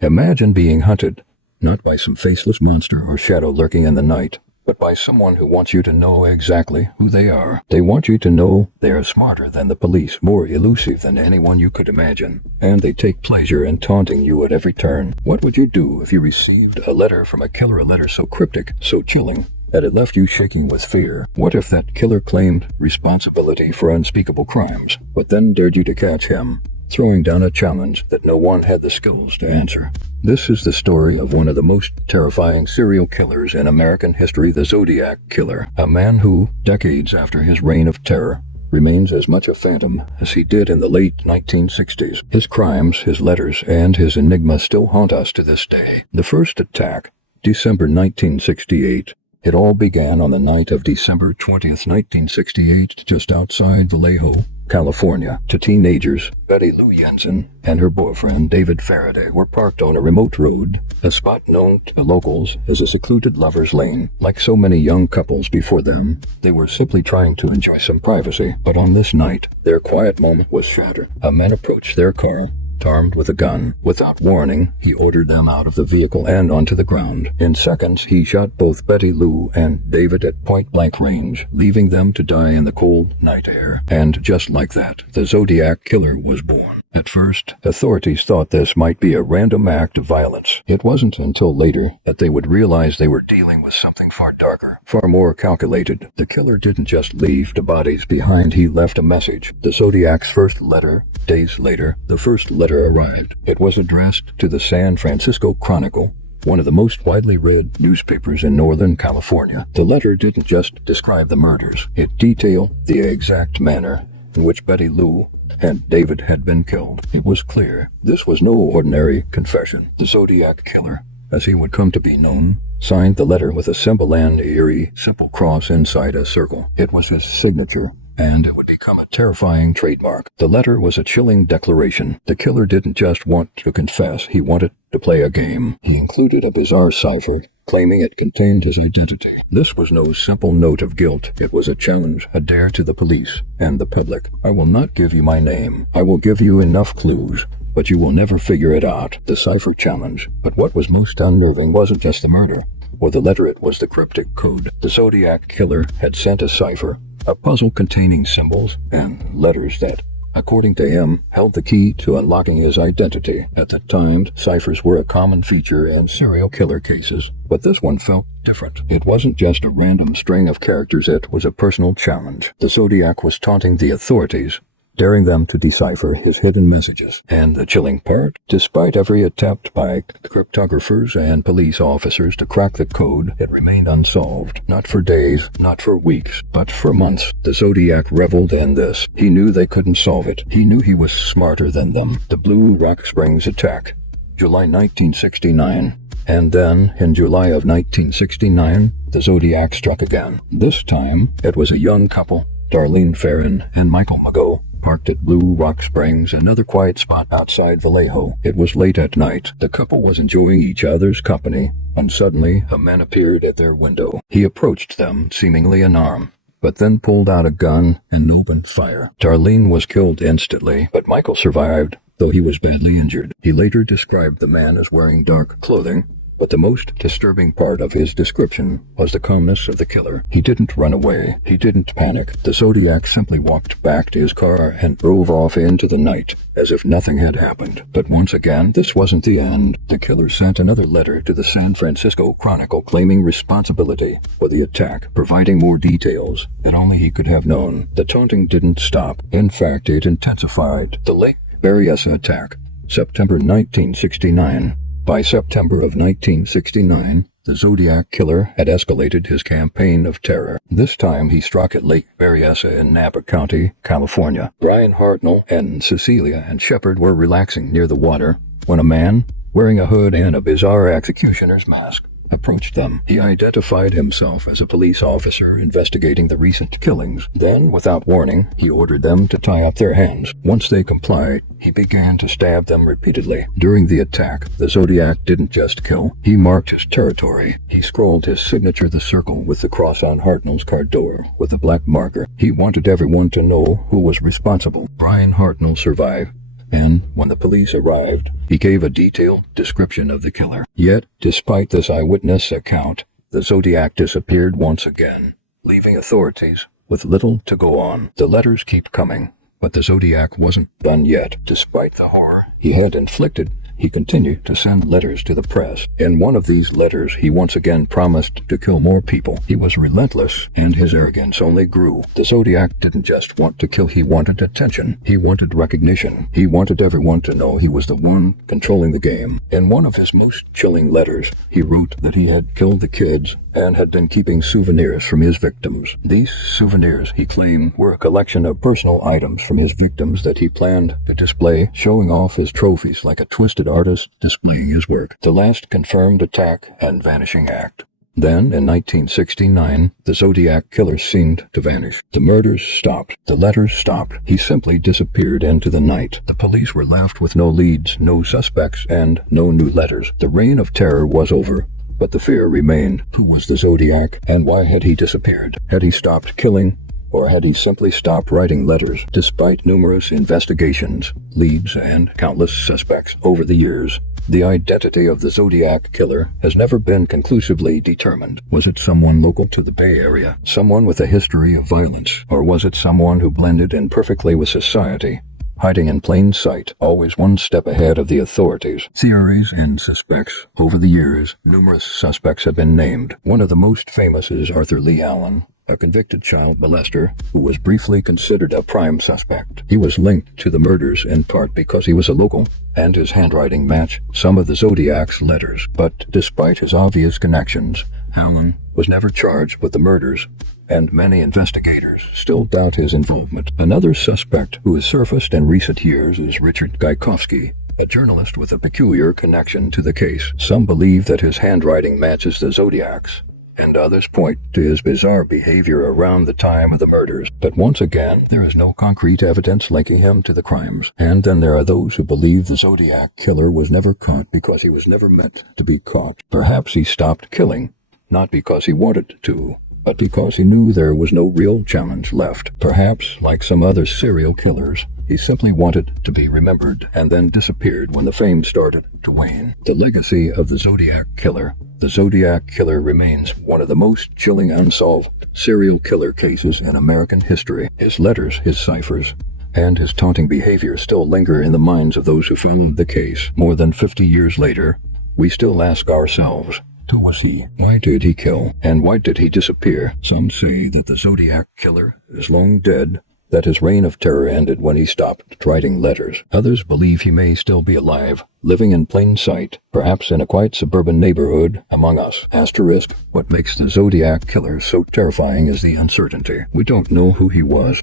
Imagine being hunted, not by some faceless monster or shadow lurking in the night, but by someone who wants you to know exactly who they are. They want you to know they are smarter than the police, more elusive than anyone you could imagine, and they take pleasure in taunting you at every turn. What would you do if you received a letter from a killer, a letter so cryptic, so chilling, that it left you shaking with fear? What if that killer claimed responsibility for unspeakable crimes, but then dared you to catch him, throwing down a challenge that no one had the skills to answer? This is the story of one of the most terrifying serial killers in American history, the Zodiac Killer, a man who, decades after his reign of terror, remains as much a phantom as he did in the late 1960s. His crimes, his letters, and his enigma still haunt us to this day. The first attack, December 1968. It all began on the night of December 20th, 1968, just outside Vallejo, California. Two teenagers, Betty Lou Jensen and her boyfriend, David Faraday, were parked on a remote road, a spot known to locals as a secluded lover's lane. Like so many young couples before them, they were simply trying to enjoy some privacy. But on this night, their quiet moment was shattered. A man approached their car, armed with a gun. Without warning, he ordered them out of the vehicle and onto the ground. In seconds, he shot both Betty Lou and David at point-blank range, leaving them to die in the cold night air. And just like that, the Zodiac Killer was born. At first, authorities thought this might be a random act of violence. It wasn't until later that they would realize they were dealing with something far darker, far more calculated. The killer didn't just leave the bodies behind, he left a message. The Zodiac's first letter. Days later, the first letter arrived. It was addressed to the San Francisco Chronicle, one of the most widely read newspapers in Northern California. The letter didn't just describe the murders. It detailed the exact manner in which Betty Lou and David had been killed. It was clear this was no ordinary confession. The Zodiac Killer, as he would come to be known, signed the letter with a simple and eerie, simple cross inside a circle. It was his signature, and it would become a terrifying trademark. The letter was a chilling declaration. The killer didn't just want to confess, he wanted to play a game. He included a bizarre cipher, claiming it contained his identity. This was no simple note of guilt. It was a challenge, a dare to the police and the public. I will not give you my name. I will give you enough clues, but you will never figure it out. The cipher challenge. But what was most unnerving wasn't just the murder or the letter, it was the cryptic code. The Zodiac Killer had sent a cipher, a puzzle containing symbols and letters that, according to him, held the key to unlocking his identity. At the time, ciphers were a common feature in serial killer cases, but this one felt different. It wasn't just a random string of characters, it was a personal challenge. The Zodiac was taunting the authorities, daring them to decipher his hidden messages. And the chilling part, despite every attempt by cryptographers and police officers to crack the code, it remained unsolved. Not for days, not for weeks, but for months. The Zodiac reveled in this. He knew they couldn't solve it. He knew he was smarter than them. The Blue Rock Springs attack, July 1969. And then, in July of 1969, the Zodiac struck again. This time, it was a young couple, Darlene Ferrin and Michael Mago, parked at Blue Rock Springs, another quiet spot outside Vallejo. It was late at night. The couple was enjoying each other's company, when suddenly a man appeared at their window. He approached them, seemingly unarmed, but then pulled out a gun and opened fire. Darlene was killed instantly, but Michael survived, though he was badly injured. He later described the man as wearing dark clothing, but the most disturbing part of his description was the calmness of the killer. He didn't run away. He didn't panic. The Zodiac simply walked back to his car and drove off into the night, as if nothing had happened. But once again, this wasn't the end. The killer sent another letter to the San Francisco Chronicle claiming responsibility for the attack, providing more details that only he could have known. The taunting didn't stop. In fact, it intensified. The Lake Berryessa attack, September 1969. By September of 1969, the Zodiac Killer had escalated his campaign of terror. This time he struck at Lake Berryessa in Napa County, California. Brian Hartnell and Cecilia and Shepard were relaxing near the water when a man, wearing a hood and a bizarre executioner's mask, approached them. He identified himself as a police officer investigating the recent killings. Then, without warning, he ordered them to tie up their hands. Once they complied, he began to stab them repeatedly. During the attack, the Zodiac didn't just kill, he marked his territory. He scrawled his signature, the circle, with the cross on Hartnell's car door with a black marker. He wanted everyone to know who was responsible. Brian Hartnell survived, and when the police arrived, he gave a detailed description of the killer. Yet, despite this eyewitness account, the Zodiac disappeared once again, leaving authorities with little to go on. The letters keep coming, but the Zodiac wasn't done yet. Despite the horror he had inflicted, he continued to send letters to the press. In one of these letters, he once again promised to kill more people. He was relentless, and his arrogance only grew. The Zodiac didn't just want to kill, he wanted attention. He wanted recognition. He wanted everyone to know he was the one controlling the game. In one of his most chilling letters, he wrote that he had killed the kids and had been keeping souvenirs from his victims. These souvenirs, he claimed, were a collection of personal items from his victims that he planned to display, showing off his trophies like a twisted artist displaying his work. The last confirmed attack and vanishing act. Then, in 1969, the Zodiac killer seemed to vanish. The murders stopped. The letters stopped. He simply disappeared into the night. The police were left with no leads, no suspects, and no new letters. The reign of terror was over. But the fear remained. Who was the Zodiac, and why had he disappeared? Had he stopped killing, or had he simply stopped writing letters? Despite numerous investigations, leads, and countless suspects over the years, the identity of the Zodiac killer has never been conclusively determined. Was it someone local to the Bay Area, someone with a history of violence, or was it someone who blended in perfectly with society, hiding in plain sight, always one step ahead of the authorities? Theories and suspects. Over the years, numerous suspects have been named. One of the most famous is Arthur Lee Allen, a convicted child molester who was briefly considered a prime suspect. He was linked to the murders in part because he was a local, and his handwriting matched some of the Zodiac's letters. But despite his obvious connections, Allen was never charged with the murders, and many investigators still doubt his involvement. Another suspect who has surfaced in recent years is Richard Gajkowski, a journalist with a peculiar connection to the case. Some believe that his handwriting matches the Zodiac's, and others point to his bizarre behavior around the time of the murders. But once again, there is no concrete evidence linking him to the crimes. And then there are those who believe the Zodiac killer was never caught because he was never meant to be caught. Perhaps he stopped killing, not because he wanted to, but because he knew there was no real challenge left. Perhaps, like some other serial killers, he simply wanted to be remembered and then disappeared when the fame started to wane. The legacy of the Zodiac killer. The Zodiac killer remains one of the most chilling unsolved serial killer cases in American history. His letters, his ciphers, and his taunting behavior still linger in the minds of those who followed the case. More than 50 years later, we still ask ourselves, who was he? Why did he kill? And why did he disappear? Some say that the Zodiac killer is long dead, that his reign of terror ended when he stopped writing letters. Others believe he may still be alive, living in plain sight, perhaps in a quiet suburban neighborhood among us. Asterisk, what makes the Zodiac killer so terrifying is the uncertainty. We don't know who he was.